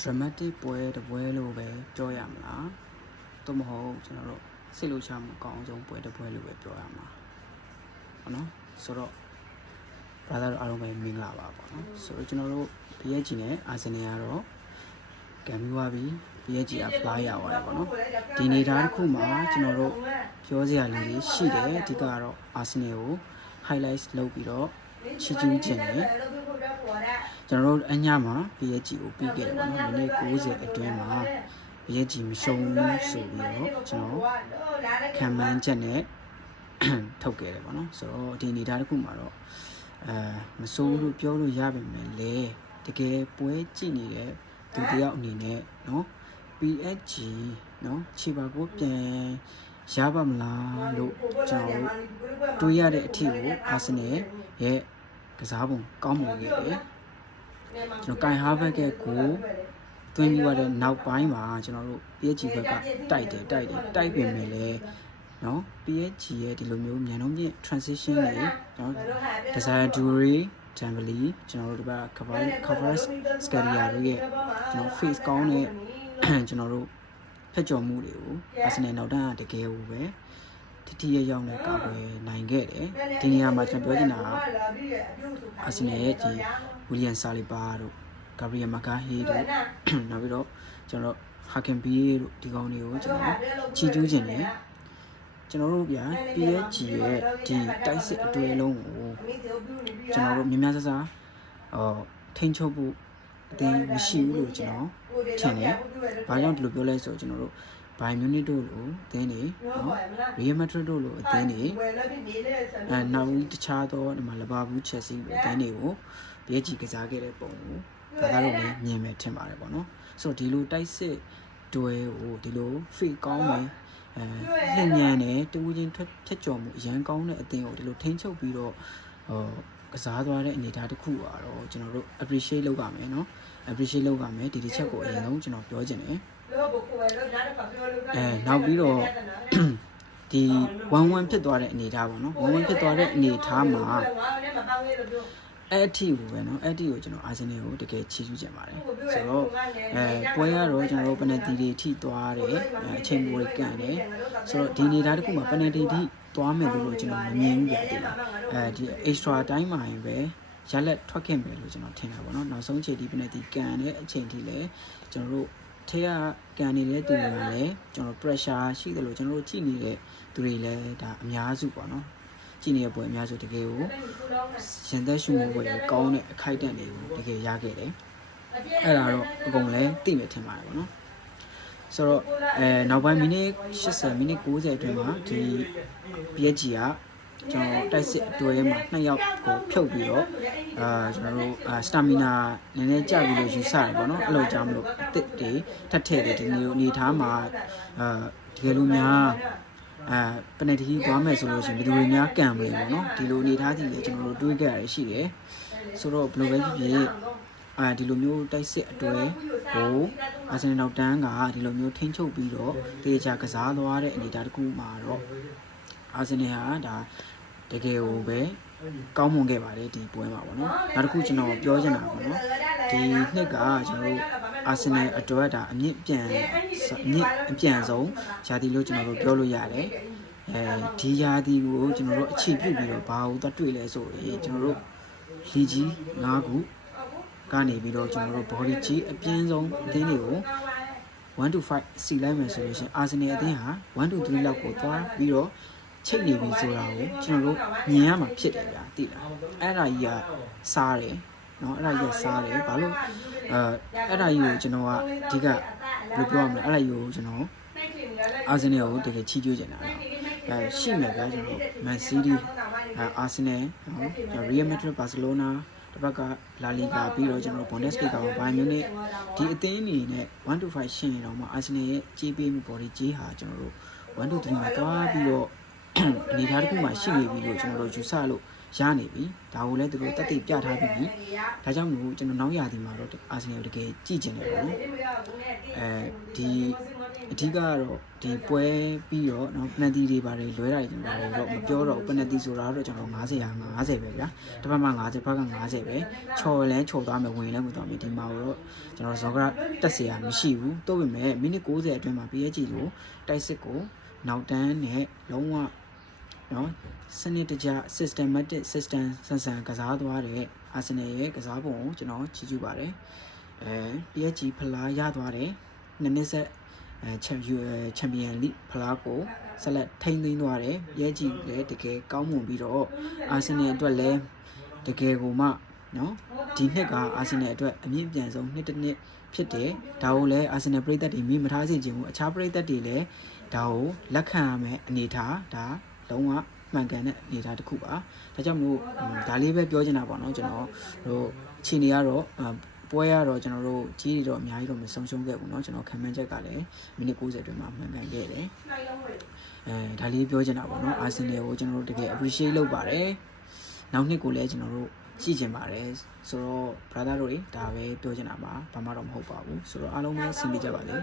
dramatic ပွဲတစ်ပွဲလို့ပဲပြောရမလားသို့မဟုတ်ကျွန်တော်တို့စိတ်လှုပ်ရှားမှုအကောင်းဆုံးပွဲတစ်ပွဲလို့ပဲပြောရမှာပေါ့နော်ဆိုတော့ brother အားလုံးပဲမင်္ဂလာပါပေါ့နော်ဆိုတော့ကျွန်တော်တို့ PSG နဲ့ Arsenal ကတော့ကံပြီးသွားပြီ PSG က fly ရပါတယ်ပေါ့နော်ဒီနေသားတစ်ခုမှာကျွန်တော်တို့ပြောစရာလေးတွေရှိတယ်အဓိကတော့ Arsenal ကို highlight လုပ်ပြီးတော့ချီးကျူးခြင်းတယ်ကျွန်တော်တို့အညမှာ PSG ကိုပြီးခဲ့တယ်ပေါ့နော်မိနစ်90အတွင်းမှာ PSG မရှုံးဘူးဆိုပြီးတော့ကျွန်တော်ခံမှန်းချက်နဲ့ထုတ်ခဲ့တယ်ပေါ့နော်ဆိုတော့ဒီနေသားတစ်ခုမှာတော့မစိုးလို့ပြောလို့ရပါမယ်လေတကယ်ပွဲကြည့်နေတဲ့သူတယောက်အနေနဲ့เนาะ PSG เนาะခြေပါကိုပြန်ရပါမလားလို့ကျွန်တော်တွေးရတဲ့အထီကို Arsenal ရဲ့ကစားပုံကောင်းမွန်ခဲ့တယ်ကျွန်တော် Kai Havertz ရဲ့ကိုသွင်းပြီးသွားတဲ့နောက်ပိုင်းမှာကျွန်တော်တို့ PSG ဘက်ကတိုက်ပြင်မယ်လေနော် PSG ရဲ့ဒီလိုမျိုးမြန်နှုန်းမြင့် transition တွေနော် Desire Doué Dembele ကျွန်တော်တို့ဒီဘက် Kvaratskhelia တို့ရဲ့ကျွန်တော် face ကောင်းတဲ့ကျွန်တော်တို့ဖက်ကြော်မှုတွေကို Arsenal နောက်တန်းကတကယ်ကိုပဲထိရရောက်နေကာကွယ်နိုင်ခဲ့တယ်ဒီနေရာမှာကျွန်တော်ပြောချင်တာက Arsenal ရဲ့ဒီ William Saliba တို့ Gabriel Magalhaes တို့နောက်ပြီးတော့ကျွန်တော် Hakim Ziyech တို့ဒီကောင်းတွေကိုကျွန်တော်ချီးကျူးခြင်းနဲ့ကျွန်တော်တို့ဗျာ PSG ရဲ့ဒီတိုက်စစ်အတွဲလုံးကိုကျွန်တော်တို့မြများဆဆထိန်းချုပ်ဖို့အသင်းမရှိဘူးလို့ကျွန်တော်ထင်တယ်။ဘာကြောင့်ဒီလိုပြောလဲဆိုတော့ကျွန်တော်တို့ဘိုင်မြူနစ်တို့လိုအသင်းတွေနော်ရီယယ်မက်ဒရစ်တို့လိုအသင်းတွေနောက်တခြားသောဒီမှာလီဗာပူးချက်စီလိုအသင်းတွေကို PSG ကစားခဲ့တဲ့ပုံကိုဒါကတော့လည်းမြင်မယ်ထင်ပါတယ်ပေါ့နော်။ဆိုတော့ဒီလိုတိုက်စစ်တွဲကိုဒီလို fit ကောင်းမယ်လျင်မြန်တယ်တူချင်းဖြတ်ကျော်မှုအရန်ကောင်းတဲ့အသင်းကိုဒီလိုထိန်းချုပ်ပြီးတော့ကစားသွားတဲ့အနေအထားတစ်ခုကတော့ကျွန်တော်တို့ appreciate လုပ်ရမယ်เนาะ appreciate လုပ်ရမယ်ဒီတစ်ချက်ကိုအရင်ဆုံးကျွန်တော်ပြောချင်တယ်နောက်ပြီးတော့ဒီ1-1ဖြစ်သွားတဲ့အနေအထားပေါ့နော်1-1ဖြစ်သွားတဲ့အနေအထားမှာအဲ့အထိကိုပဲเนาะအဲ့အထိကိုကျွန်တော် Arsenal ကိုတကယ်ချီးကျူးချင်ပါတယ်ဆိုတော့ပွဲရတော့ကျွန်တော်တို့ penalty တွေထိသွားတယ်အချိန်ပိုတွေကန်တယ်ဆိုတော့ဒီနေသားတစ်ခုမှာ penalty ထိသွားမယ်လို့ကျွန်တော်မမြင်ဘူးပြတယ်ဒီ extra time မှာရင်ပဲရလက်ထွက်ခဲ့မယ်လို့ကျွန်တော်ထင်တာပေါ့နော်နောက်ဆုံးချိန်ဒီ penalty ကန်တဲ့အချိန်ထိလည်းကျွန်တော်တို့ထဲကကန်နေတဲ့သူတွေကလည်းကျွန်တော် pressure ရှိတယ်လို့ကျွန်တော်တို့ကြည့်နေတဲ့သူတွေလည်းဒါအများစုပေါ့နော်ကြည့်နေတဲ့ပွဲအများစုတကယ်ကိုရှင်သက်ရှုမှုပွဲကောင်းတဲ့အခိုက်အတန့်တွေကိုတကယ်ရခဲ့တယ်အဲ့ဒါတော့အကုန်လည်းသိမယ်ထင်ပါတယ်ပေါ့နော်ဆိုတော့နောက်ပိုင်းမိနစ်80မိနစ်90အတွင်းမှာဒီ PSG ကကျွန်တော်တိုက်စစ်အတွဲမှာ2ယောက်ကိုဖြုတ်ပြီးတော့ကျွန်တော်တို့စတာမီနာနည်းနည်းကျပြီးလို့ယူဆတယ်ပေါ့နော်အဲ့လိုကြောင့်မလို့အစ်စ်တွေထပ်ထည့်တယ်ဒီနေထားမှာတကယ်လို့များပနယ်တီသွားမယ်ဆိုလို့ရှိရင်ဘယ်သူတွေများကံမလဲပေါ့နော်ဒီလိုအနေထားကြီးလေကျွန်တော်တို့တွေးခဲ့ရတယ်ရှိတယ်ဆိုတော့ဘယ်လိုပဲဖြစ်ဖြစ်ဒီလိုမျိုးတိုက်စစ်အတွဲကိုအာဆင်နယ်နောက်တန်းကဒီလိုမျိုးထိန်းချုပ်ပြီးတော့တေချာကစားသွားတဲ့အနေအထားတစ်ခုမှာတော့အာဆင်နယ်ဟာဒါတကယ်ကိုပဲကောင်းမွန်ခဲ့ပါတယ်ဒီပွဲမှာပေါ့နော်နောက်တစ်ခုကျွန်တော်ပြောချင်တာပေါ့နော်ဒီနှစ်ကကျွန်တော်တို့အာဆင်နယ်အတွက်ဒါအမြင့်အပြန်ဆုံးယာတီလို့ကျွန်တော်တို့ပြောလို့ရတယ်ဒီယာတီကိုကျွန်တော်တို့အခြေပြုပြီးတော့ဘာလို့တွေ့လဲဆိုရင်ကျွန်တော်တို့လီကြီး9ခုကနေပြီးတော့ကျွန်တော်တို့ body ကြီးအပြင်းဆုံးအသင်းတွေကို1 to 5စီလိုက်မယ်ဆိုလို့ရှိရင် Arsenal အသင်းဟာ1 to 3လောက်ကိုသွားပြီးတော့ချိတ်နေပြီဆိုတာကိုကျွန်တော်တို့မြင်ရမှာဖြစ်တယ်ဗျာသိလားအဲ့ဒါကြီးကစားတယ်เนาะအဲ့ဒါကြီးကစားတယ်ဘာလို့အဲ့ဒါကြီးကိုကျွန်တော်ကအဓိကဘယ်လိုပြောရမလဲအဲ့ဒါကြီးကိုကျွန်တော် Arsenal ကိုတကယ်ချီးကျူးချင်တာရှိမယ်ဗျာကျွန်တော် Man City Arsenal เนาะ Real Madrid Barcelonaတစ်ဘက်က La Liga ပြီးတော့ကျွန်တော် Bundesliga မှာ Bayern Munich ဒီအသင်းအနေနဲ့1 to 5ရှင်းရင်တော့မှ Arsenal ရဲ့ကြီးပေးမှု body ကြီးဟာကျွန်တော်တို့1 to 3မှာတွားပြီးတော့အနေထားတစ်ခုမှရှိနေပြီလို့ကျွန်တော်တို့ယူဆလို့ရနေပြီဒါကိုလည်းသူတို့တက်တည်ပြထားပြီးဒါကြောင့်မို့ကျွန်တော်နောက်ရာသီမှာတော့အာဆင်နယ်တကယ်ကြည့်ကျင်တယ်ပေါ့နော်ဒီ အဓိကကတော့ဒီပွဲပြီးတော့เนาะပနတီတွေပါတယ်လွဲတာတွေကျွန်တော်တော့မပြောတော့ပနတီဆိုတာတော့ကျွန်တော်90ရာ50ပဲဗျာတစ်ဖက်မှာ50ဘက်က50ပဲချော်လဲချော်သွားမယ်ဝင်လဲဝင်သွားမယ်ဒီမှာတော့ကျွန်တော်ဇောကရတက်เสียမရှိဘူးတိုးပေမဲ့မိနစ်60အတွင်းမှာ PSG ကိုတိုက်စစ်ကိုနောက်တန်းနဲ့လုံးဝเนาะစနစ်တကျ systematic system ဆန်ကစားသွားတဲ့ Arsenal ရဲ့ကစားပုံကိုကျွန်တော်ကြည့်ကြည့်ပါတယ်PSG ဖလားရသွားတယ်နှစ်ဆက်ချန်ပီယံလိဖလားကိုဆက်လက်ထိန်းသိမ်းသွားတယ်PSG လည်းတကယ်ကောင်းမွန်ပြီးတော့ Arsenal အတွက်လည်းတကယ်ကိုမှเนาะဒီနှစ်က Arsenal အတွက်အမြင့်ပြန်ဆုံးနှစ်တစ်နှစ်ဖြစ်တယ်ဒါကိုလည်း Arsenal ပရိသတ်တွေမိမထားစေချင်ဘူးအခြားပရိသတ်တွေလည်းဒါကိုလက်ခံရမယ်အနေထားဒါလုံးဝမှန်ကန်တဲ့အနေထားတစ်ခုပါဒါကြောင့်မို့ဒါလေးပဲပြောချင်တာပေါ့နော်ကျွန်တော်တို့ခြေနေရတော့ပွဲရတော့ကျွန်တော်တို့ကြီးတွေတော့အများကြီးတော့မဆုံးရှုံးခဲ့ဘူးเนาะကျွန်တော်ခံမှန်းချက်ကလည်းမိနစ်60အတွင်းမှာမှန်ကန်ခဲ့တယ်ဒါလေးပြောချင်တာပေါ့နော် Arsenal ကိုကျွန်တော်တို့တကယ် appreciate လုပ်ပါတယ်နောက်နှစ်ကိုလည်းကျွန်တော်တို့ရှိချင်ပါတယ်ဆိုတော့ brother တို့တွေဒါပဲပြောချင်တာပါဘာမှတော့မဟုတ်ပါဘူးဆိုတော့အားလုံးပဲဆင်ပြေကြပါစေ